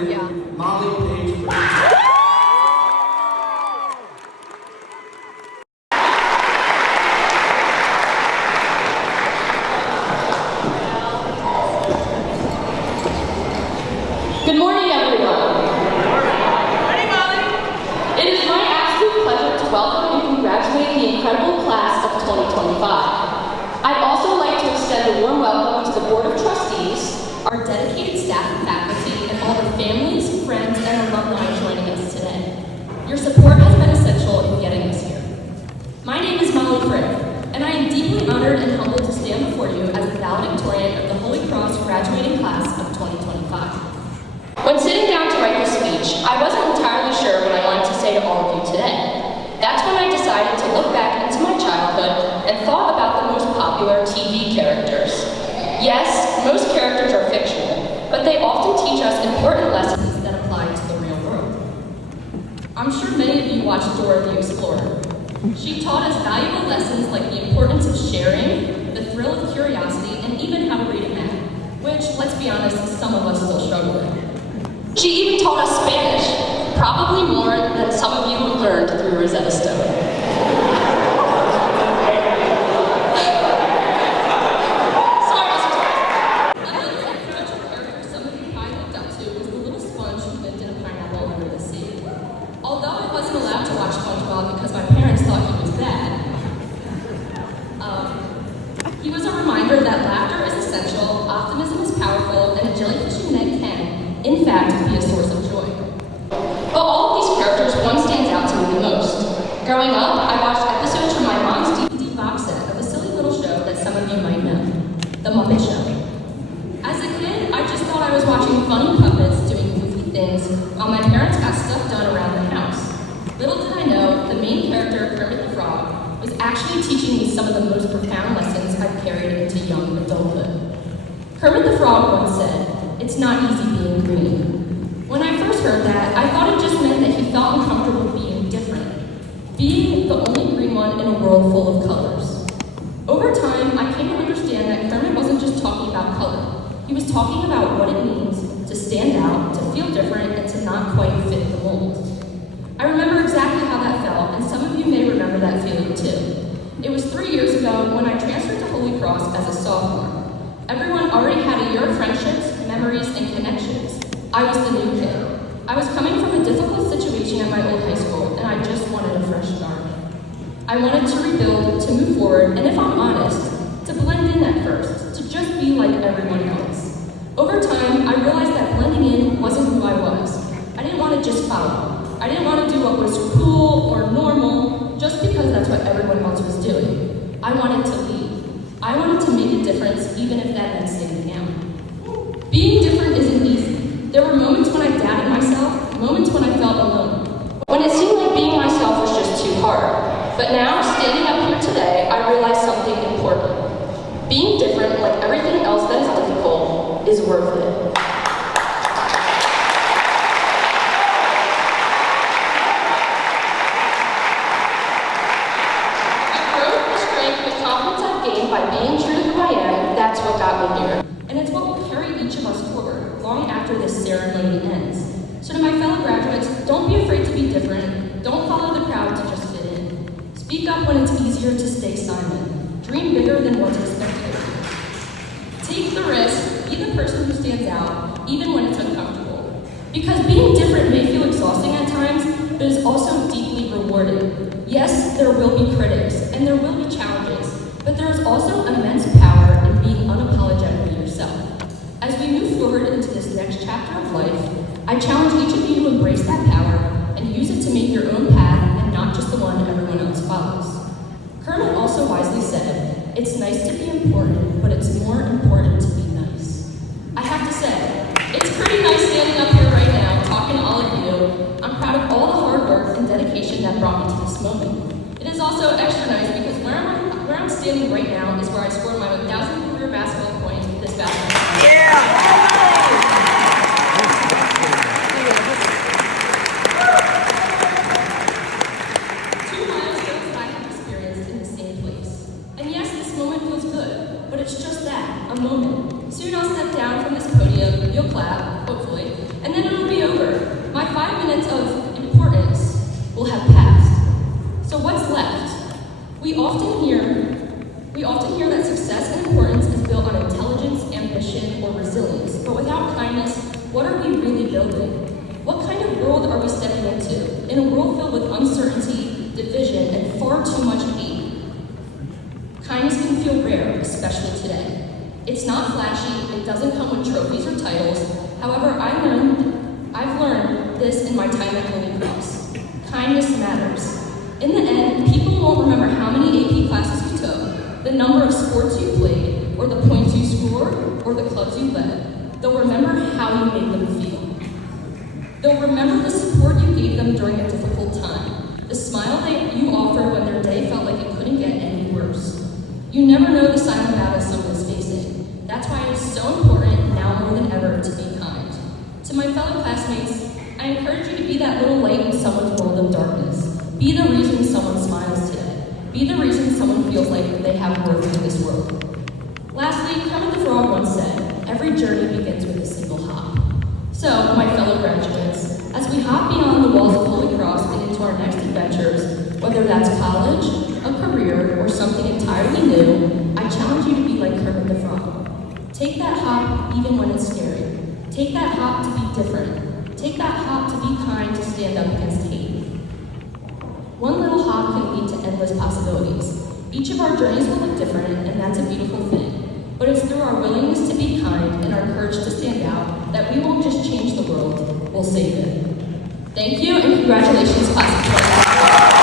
valedictorian, Molly Page Frith. Good morning, everyone. Morning, Molly. It is my absolute pleasure to welcome and congratulate the incredible class of 2025. I'd also like to extend a warm welcome to the Board of Trustees, our dedicated staff and faculty, and all the families, friends, and alumni joining us today. Your support has been essential in getting us here. My name is Molly Frith, and I am deeply honored and humbled to stand before you as the valedictorian of the Holy Cross graduating class of 2025. When sitting down to write this speech, I wasn't entirely sure what I wanted to say to all of you today. That's when I decided to look back into my childhood and thought about the most popular TV characters. Yes, most characters are fictional, but they often teach us important lessons that apply to the real world. I'm sure many of you watched Dora the Explorer. She taught us valuable lessons like the importance of sharing, the thrill of curiosity, and even how to read a map, which, let's be honest, some of us still struggle with. She even taught us Spanish, probably more than some of you have learned through Rosetta Stone. Sorry, Mr. Thomas. Another influential character some of you probably looked up to was the little sponge who lived in a pineapple under the sea. Although I wasn't allowed to watch SpongeBob because my parents thought he was bad, he was a reminder that laughter is essential, optimism is powerful, and a jellyfishing net can, in fact, be a source of joy. But all of these characters, one stands out to me the most. Growing up, I watched episodes from my mom's DVD box set of a silly little show that some of you might know, The Muppet Show. As a kid, I just thought I was watching funny puppets doing goofy things while my parents got stuff done around the house. Little did I know, the main character, Kermit the Frog, was actually teaching me some of the most profound lessons I've carried into young adulthood. Kermit the Frog once said, "It's not easy being green." When I first heard that, I thought it just meant that he felt uncomfortable being different, being the only green one in a world full of colors. Over time, I came to understand that Kermit wasn't just talking about color. He was talking about what it means to stand out, to feel different, and to not quite fit the mold. I remember exactly how that felt, and some of you may remember that feeling too. It was 3 years ago when I transferred to Holy Cross as a sophomore. Everyone already had a year of friendships, memories, and connections. I was the new kid. I was coming from a difficult situation at my old high school, and I just wanted a fresh start. I wanted to rebuild, to move forward, and if I'm honest, to blend in at first, to just be like everyone else. Over time, I realized that blending in wasn't who I was. I didn't want to just follow. I didn't want to do what was cool or normal just because that's what everyone else was doing. I wanted to lead. I wanted to make a difference, even if that meant staying down. Being different isn't easy. There were moments when I doubted myself, moments when I felt alone, when it seemed like being myself was just too hard. But now, standing up here today, I realized something important. Being different, like everything else that is difficult, is worth it. By being true to who I am, that's what got me here. And it's what will carry each of us forward, long after this ceremony ends. So to my fellow graduates, don't be afraid to be different. Don't follow the crowd to just fit in. Speak up when it's easier to stay silent. Dream bigger than what's expected. Take the risk, be the person who stands out, even when it's uncomfortable. Because being different may feel exhausting at times, but is also deeply rewarding. Yes, there will be critics, and there will be challenges, but there is also immense power in being unapologetically yourself. As we move forward into this next chapter of life, I challenge each of you to embrace that power and use it to make your own path and not just the one everyone else follows. Kermit also wisely said, "It's nice to be important, but it's more important to be nice." I have to say, it's pretty nice standing up here right now, talking to all of you. I'm proud of all the hard work and dedication that brought me to this moment. It is also extra nice because where I'm standing right now is where I scored my 1,000th career basketball point this basketball season. Yeah! 2 milestones I have experienced in the same place. And yes, this moment feels good, but it's just that, a moment. Soon I'll step down from this podium, you'll clap, hopefully, and then it'll be but without kindness, what are we really building? What kind of world are we stepping into? In a world filled with uncertainty, division, and far too much hate. Kindness can feel rare, especially today. It's not flashy, it doesn't come with trophies or titles. However, I've learned this in my time at Holy Cross. Kindness matters. In the end, people won't remember how many AP classes you took, the number of sports you played, or the points you scored, or the clubs you led. They'll remember how you made them feel. They'll remember the support you gave them during a difficult time, the smile that you offered when their day felt like it couldn't get any worse. You never know the silent battles someone is facing. That's why it is so important, now more than ever, to be kind. To my fellow classmates, I encourage you to be that little light in someone's world of darkness. Be the reason someone smiles today. Be the reason someone feels like they have worth in this world. Lastly, Kermit the Frog once said, every journey begins with a single hop. So, my fellow graduates, as we hop beyond the walls of Holy Cross and into our next adventures, whether that's college, a career, or something entirely new, I challenge you to be like Kermit the Frog. Take that hop even when it's scary. Take that hop to be different. Take that hop to be kind, to stand up against hate. One little hop can lead to endless possibilities. Each of our journeys will look different, and that's a beautiful thing. But it's through our willingness to be kind and our courage to stand out that we won't just change the world, we'll save it. Thank you, and congratulations, class of 20.